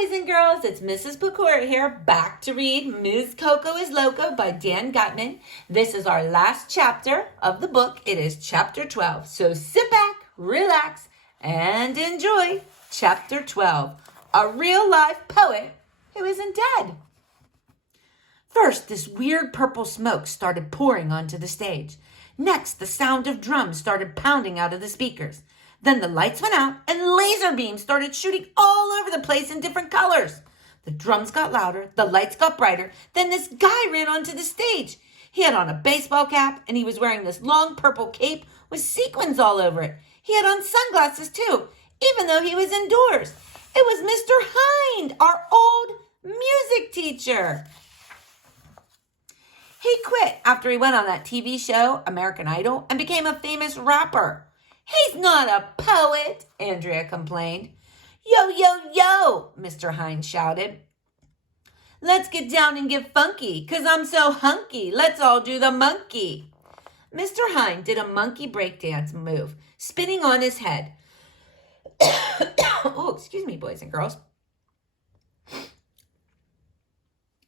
boys and girls, it's Mrs. Pecora here, back to read Ms. Coco Is Loco by Dan Gutman. This is our last chapter of the book. It is chapter 12. So sit back, relax, and enjoy chapter 12, a real life poet who isn't dead. First, this weird purple smoke started pouring onto the stage. Next, the sound of drums started pounding out of the speakers. Then the lights went out and laser beams started shooting all over the place in different colors. The drums got louder, the lights got brighter. Then this guy ran onto the stage. He had on a baseball cap and he was wearing this long purple cape with sequins all over it. He had on sunglasses too, even though he was indoors. It was Mr. Hind, our old music teacher. He quit after he went on that TV show, American Idol, and became a famous rapper. He's not a poet, Andrea complained. Yo, yo, yo, Mr. Hind shouted. Let's get down and get funky, 'cause I'm so hunky. Let's all do the monkey. Mr. Hind did a monkey breakdance move, spinning on his head. Oh, excuse me, boys and girls.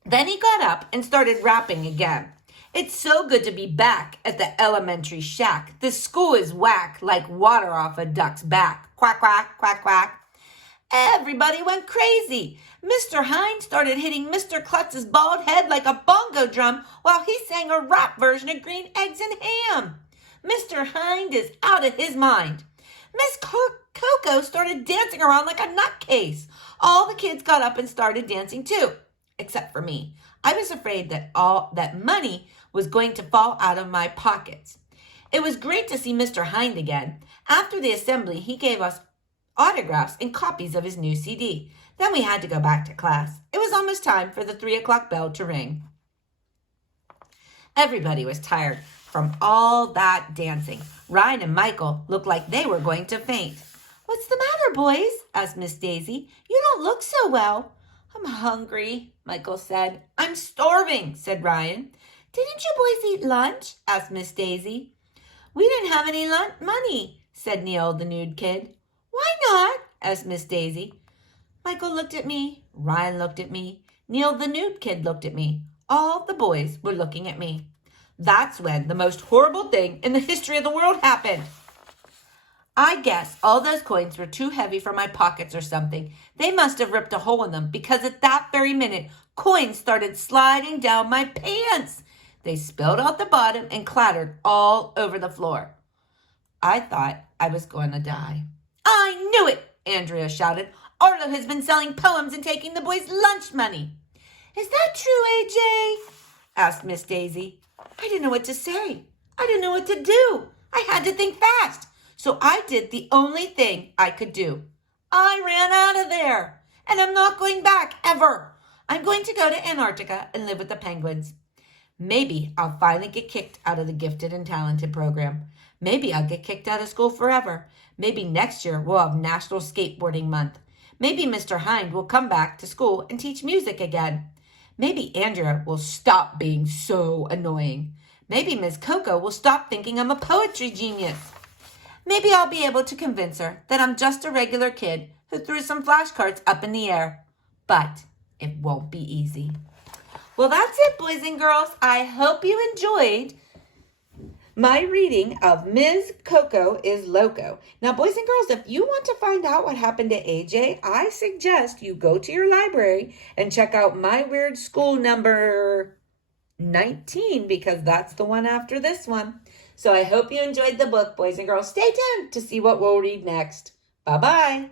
Then he got up and started rapping again. It's so good to be back at the elementary shack. The school is whack like water off a duck's back. Quack, quack, quack, quack. Everybody went crazy. Mr. Hind started hitting Mr. Klutz's bald head like a bongo drum while he sang a rap version of Green Eggs and Ham. Mr. Hind is out of his mind. Miss Coco started dancing around like a nutcase. All the kids got up and started dancing too, except for me. I was afraid that money was going to fall out of my pockets. It was great to see Mr. Hind again. After the assembly, he gave us autographs and copies of his new CD. Then we had to go back to class. It was almost time for the 3 o'clock bell to ring. Everybody was tired from all that dancing. Ryan and Michael looked like they were going to faint. What's the matter, boys? Asked Miss Daisy. You don't look so well. I'm hungry, Michael said. I'm starving, said Ryan. Didn't you boys eat lunch? Asked Miss Daisy. We didn't have any money, said Neil, the nude kid. Why not? Asked Miss Daisy. Michael looked at me. Ryan looked at me. Neil, the nude kid, looked at me. All the boys were looking at me. That's when the most horrible thing in the history of the world happened. I guess all those coins were too heavy for my pockets or something. They must have ripped a hole in them because at that very minute, coins started sliding down my pants. They spilled out the bottom and clattered all over the floor. I thought I was going to die. I knew it, Andrea shouted. Arlo has been selling poems and taking the boys' lunch money. Is that true, AJ? Asked Miss Daisy. I didn't know what to say. I didn't know what to do. I had to think fast. So I did the only thing I could do. I ran out of there. And I'm not going back, ever. I'm going to go to Antarctica and live with the penguins. Maybe I'll finally get kicked out of the gifted and talented program. Maybe I'll get kicked out of school forever. Maybe next year we'll have National Skateboarding Month. Maybe Mr. Hind will come back to school and teach music again. Maybe Andrea will stop being so annoying. Maybe Miss Coco will stop thinking I'm a poetry genius. Maybe I'll be able to convince her that I'm just a regular kid who threw some flashcards up in the air. But it won't be easy. Well, that's it, boys and girls. I hope you enjoyed my reading of Ms. Coco Is Loco. Now, boys and girls, if you want to find out what happened to AJ, I suggest you go to your library and check out My Weird School number 19, because that's the one after this one. So I hope you enjoyed the book, boys and girls. Stay tuned to see what we'll read next. Bye-bye.